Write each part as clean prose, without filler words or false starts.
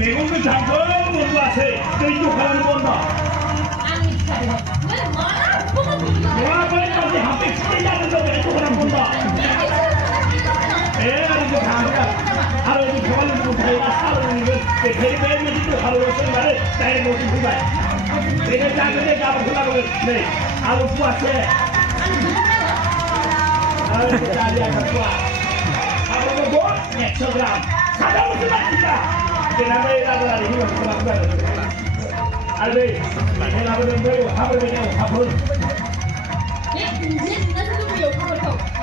외국은 잠깐 못 왔어. 또 욕하는 건다. 뭐라 빨리까지 한백 치겠다는 거왜 욕하는 건다. 애가 다하냐. 하루 이제 교환을 못하니까 사는 거 매일매일 하루 생활을 나의 모습 후발. 내가 작은데 가보려고 네. 아주 좋았어. 아이고 딸이야 갖고 와. 하루는 뭐? 100g. 사다 무슨 맛이야. 내가 나를 힘을 주고 알베, 내가 보는 거요. 밥을 그냥 밥을.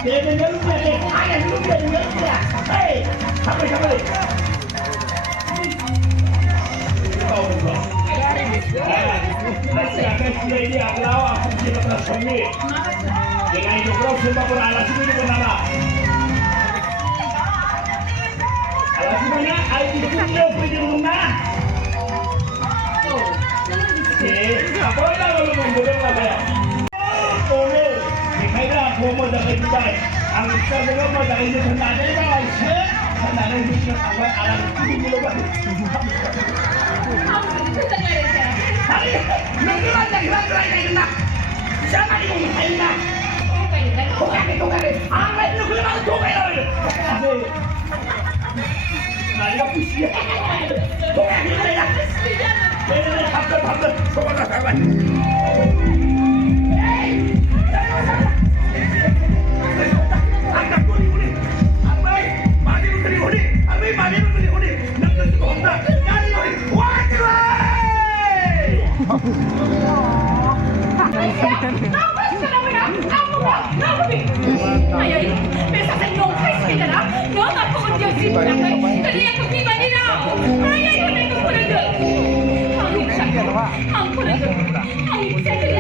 얘는 연구해. 아야 연구해. 에이, 밥을. 나오는 거. Ini adalah aku tidak pernah suami. Dengan itu kau semua pun alas itu pun ada. Alas itu mana? Air itu punya pergi rumah. Apa yang lalu membuat apa ya? Oh, kita aku mau dari Dubai. Aku sekarang mau dari Dubai. Karena itu awal alam itu dulu baru. Hari, nanti lagi nak. Siapa yang mau main nak? Tukar. Apa itu kalau tukar? Naya pusia. Tukar ni nak. Ini hamdan. Tukar kawan. Hey, angkat kuli. Ambil, mari kuli. Nak tu honda. Kali kuli. Wah. Ayah ini, besok saya nongkai sekali dah. Kau tak kau dia sih nak kai. Tadi aku pergi mana dah? Ayah itu nak kau pergi. Aku saya. Aku saya.